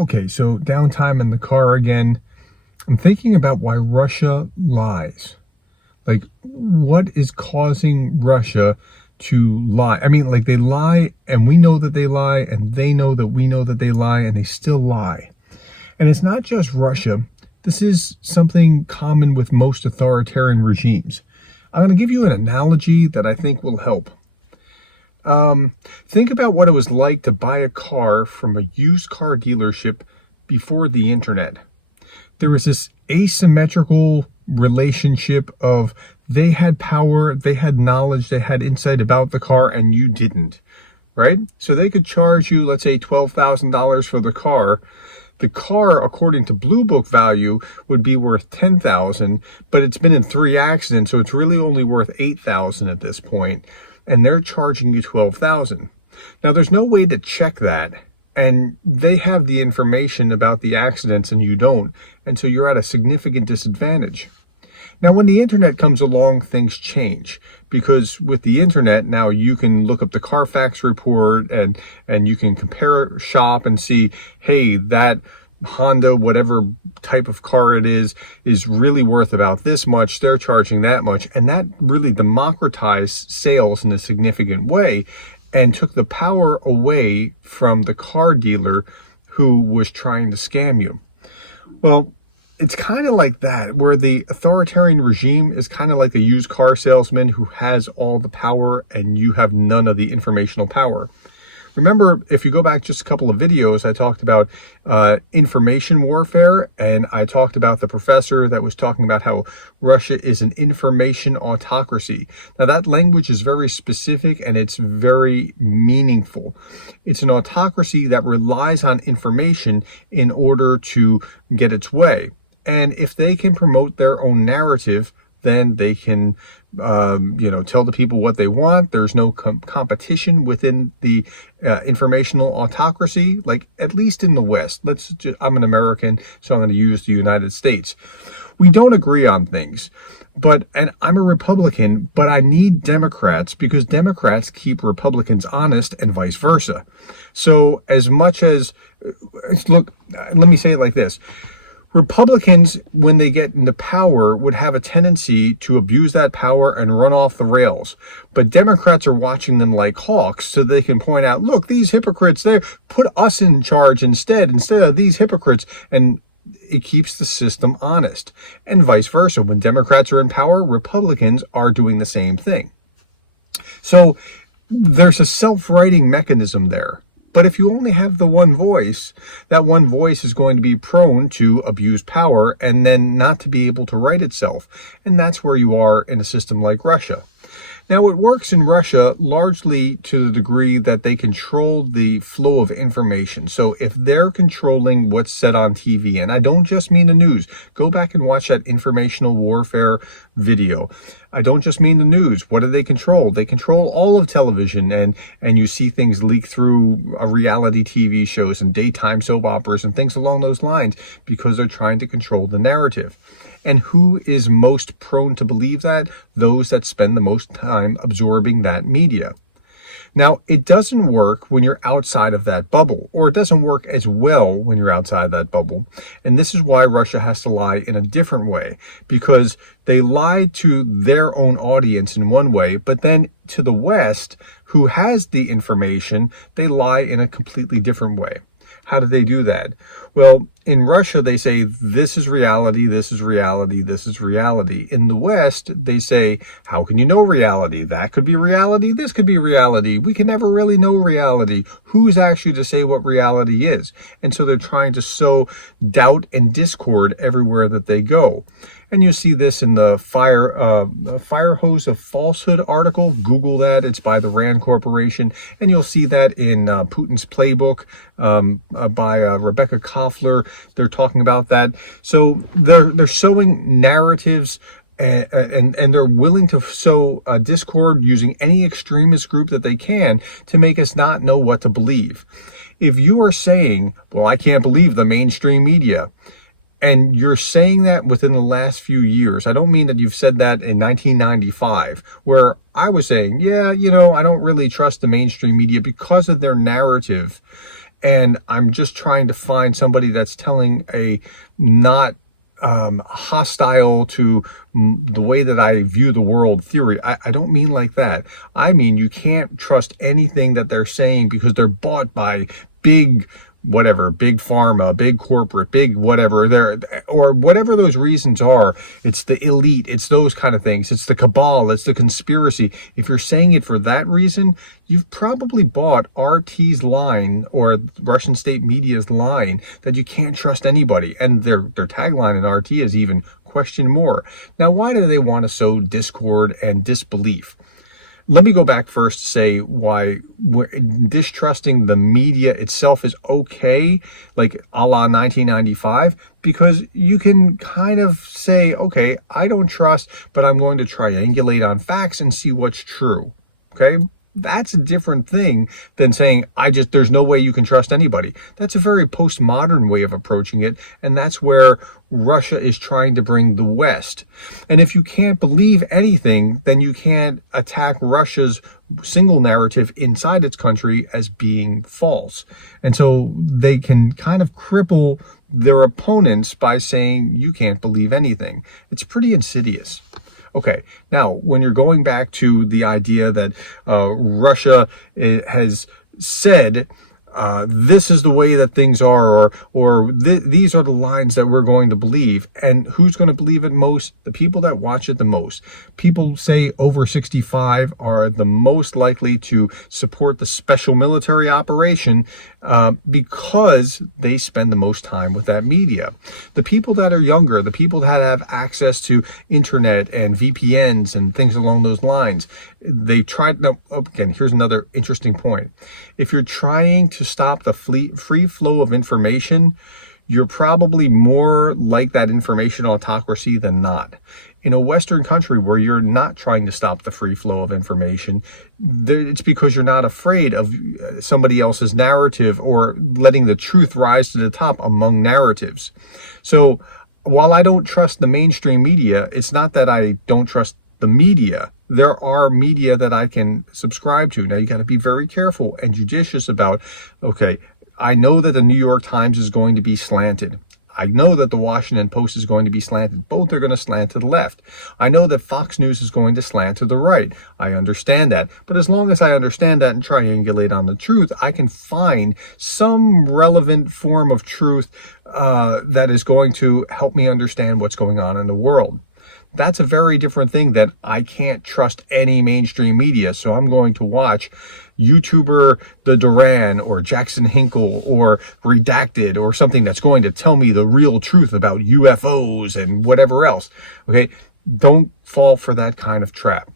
Okay, so downtime in the car again. I'm thinking about why Russia lies. Like, what is causing Russia to lie? I mean, like, they lie, and we know that they lie, and they know that we know that they lie, and they still lie. And it's not just Russia. This is something common with most authoritarian regimes. I'm going to give you an analogy that I think will help. Think about what it was like to buy a car from a used car dealership before the internet. There was this asymmetrical relationship of they had power, they had knowledge, they had insight about the car, and you didn't, right? So they could charge you, let's say, $12,000 for the car. The car, according to Blue Book value, would be worth $10,000, but it's been in 3 accidents, so it's really only worth $8,000 at this point, and they're charging you $12,000. Now, there's no way to check that, and they have the information about the accidents and you don't, and so you're at a significant disadvantage. Now, when the internet comes along, things change, because with the internet now you can look up the Carfax report and you can compare shop and see, hey, that Honda, whatever type of car it is really worth about this much. They're charging that much. And that really democratized sales in a significant way and took the power away from the car dealer who was trying to scam you. Well, it's kind of like that, where the authoritarian regime is kind of like a used car salesman who has all the power and you have none of the informational power. Remember, if you go back just a couple of videos, I talked about information warfare, and I talked about the professor that was talking about how Russia is an information autocracy. Now, that language is very specific and it's very meaningful. It's an autocracy that relies on information in order to get its way. And if they can promote their own narrative, then they can, tell the people what they want. There's no competition within the informational autocracy, like at least in the West. I'm an American, so I'm going to use the United States. We don't agree on things, and I'm a Republican, but I need Democrats because Democrats keep Republicans honest and vice versa. So as much as, look, let me say it like this. Republicans, when they get into power, would have a tendency to abuse that power and run off the rails. But Democrats are watching them like hawks so they can point out, look, these hypocrites, they put us in charge instead of these hypocrites. And it keeps the system honest. And vice versa. When Democrats are in power, Republicans are doing the same thing. So there's a self-righting mechanism there. But if you only have the one voice, that one voice is going to be prone to abuse power and then not to be able to right itself. And that's where you are in a system like Russia. Now, it works in Russia largely to the degree that they control the flow of information. So if they're controlling what's said on TV, and I don't just mean the news, go back and watch that informational warfare video. I don't just mean the news. What do they control? They control all of television, and you see things leak through reality TV shows and daytime soap operas and things along those lines because they're trying to control the narrative. And who is most prone to believe that? Those that spend the most time absorbing that media. Now, it doesn't work when you're outside of that bubble, or it doesn't work as well when you're outside that bubble. And this is why Russia has to lie in a different way, because they lie to their own audience in one way, but then to the West, who has the information, they lie in a completely different way. How do they do that? Well, in Russia, they say, this is reality, this is reality, this is reality. In the West, they say, how can you know reality? That could be reality, this could be reality. We can never really know reality. Who's actually to say what reality is? And so they're trying to sow doubt and discord everywhere that they go. And you see this in the Fire Hose of Falsehood article. Google that. It's by the Rand Corporation. And you'll see that in Putin's playbook by Rebecca Koffler. They're talking about that. So they're sowing narratives and they're willing to sow discord using any extremist group that they can to make us not know what to believe. If you are saying, well, I can't believe the mainstream media, and you're saying that within the last few years. I don't mean that you've said that in 1995, where I was saying, yeah, I don't really trust the mainstream media because of their narrative. and I'm just trying to find somebody that's telling a not hostile to the way that I view the world theory. I don't mean like that. I mean, you can't trust anything that they're saying because they're bought by big whatever, big pharma, big corporate, big whatever, there, or whatever those reasons are. It's the elite, it's those kind of things, it's the cabal, it's the conspiracy. If you're saying it for that reason, you've probably bought RT's line, or Russian state media's line, that you can't trust anybody. And their tagline in RT is even question more. Now, why do they want to sow discord and disbelief? Let me go back first to say why distrusting the media itself is okay, like a la 1995, because you can kind of say, okay, I don't trust, but I'm going to triangulate on facts and see what's true. Okay? That's a different thing than saying, there's no way you can trust anybody. That's a very postmodern way of approaching it, and that's where Russia is trying to bring the West. And if you can't believe anything, then you can't attack Russia's single narrative inside its country as being false. And so they can kind of cripple their opponents by saying you can't believe anything. It's pretty insidious. Okay, now, when you're going back to the idea that Russia has said this is the way that things are, or these are the lines that we're going to believe, and who's going to believe it most? The people that watch it the most. People say over 65 are the most likely to support the special military operation because they spend the most time with that media. The people that are younger, the people that have access to internet and VPNs and things along those lines, they try. Now, again, here's another interesting point. If you're trying to stop the free flow of information, you're probably more like that information autocracy than not. In a Western country where you're not trying to stop the free flow of information, it's because you're not afraid of somebody else's narrative or letting the truth rise to the top among narratives. So while I don't trust the mainstream media, it's not that I don't trust the media. There are media that I can subscribe to. Now, you got to be very careful and judicious about, okay, I know that the New York Times is going to be slanted. I know that the Washington Post is going to be slanted. Both are going to slant to the left. I know that Fox News is going to slant to the right. I understand that. But as long as I understand that and triangulate on the truth, I can find some relevant form of truth that is going to help me understand what's going on in the world. That's a very different thing that I can't trust any mainstream media. So I'm going to watch YouTuber The Duran or Jackson Hinkle or Redacted or something that's going to tell me the real truth about UFOs and whatever else. Okay, don't fall for that kind of trap.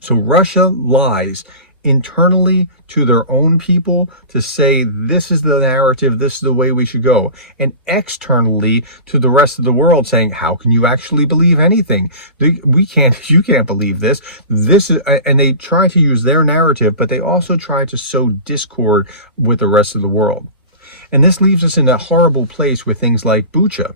So Russia lies internally to their own people to say this is the narrative, this is the way we should go, and externally to the rest of the world saying, how can you actually believe anything? You can't believe this. This is, and they try to use their narrative, but they also try to sow discord with the rest of the world. And this leaves us in a horrible place with things like Bucha.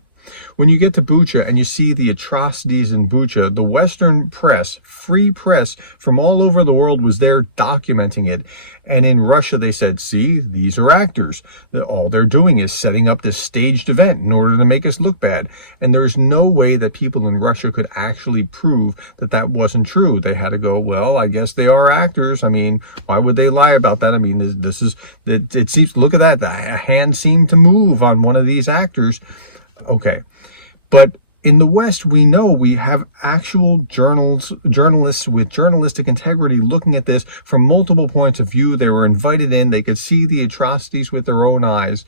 When you get to Bucha and you see the atrocities in Bucha, the Western press, free press from all over the world was there documenting it. And in Russia, they said, see, these are actors. All they're doing is setting up this staged event in order to make us look bad. And there's no way that people in Russia could actually prove that that wasn't true. They had to go, well, I guess they are actors. I mean, why would they lie about that? I mean, it seems, look at that. The hand seemed to move on one of these actors. Okay, but in the West, we know we have actual journalists with journalistic integrity looking at this from multiple points of view. They were invited in. They could see the atrocities with their own eyes.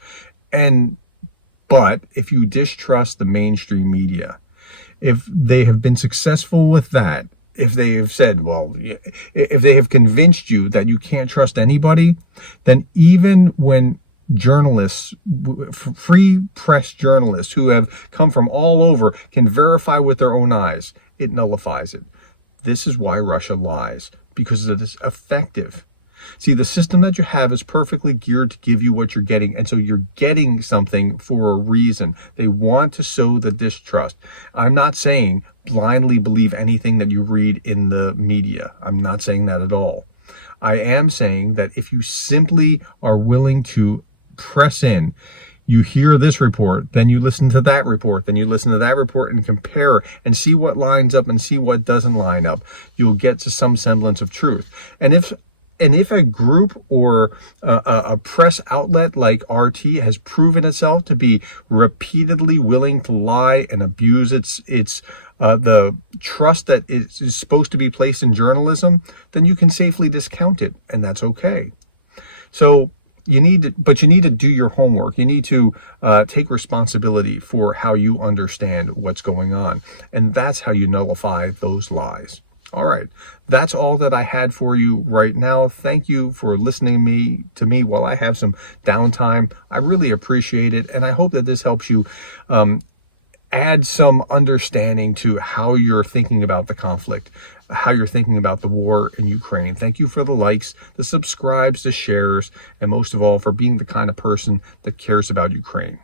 But if you distrust the mainstream media, if they have been successful with that, if they have said, well, if they have convinced you that you can't trust anybody, then even when journalists, free press journalists who have come from all over can verify with their own eyes, it nullifies it. This is why Russia lies, because it is effective. See, the system that you have is perfectly geared to give you what you're getting, and so you're getting something for a reason. They want to sow the distrust. I'm not saying blindly believe anything that you read in the media. I'm not saying that at all. I am saying that if you simply are willing to press in, you hear this report, then you listen to that report, then you listen to that report and compare and see what lines up and see what doesn't line up, you'll get to some semblance of truth. And if a group or a press outlet like RT has proven itself to be repeatedly willing to lie and abuse its the trust that is supposed to be placed in journalism, then you can safely discount it, and that's okay. So you need to do your homework. You need to take responsibility for how you understand what's going on, and that's how you nullify those lies. All right, that's all that I had for you right now. Thank you for listening to me while I have some downtime. I really appreciate it, and I hope that this helps you add some understanding to how you're thinking about the conflict, how you're thinking about the war in Ukraine. Thank you for the likes, the subscribes, the shares, and most of all, for being the kind of person that cares about Ukraine.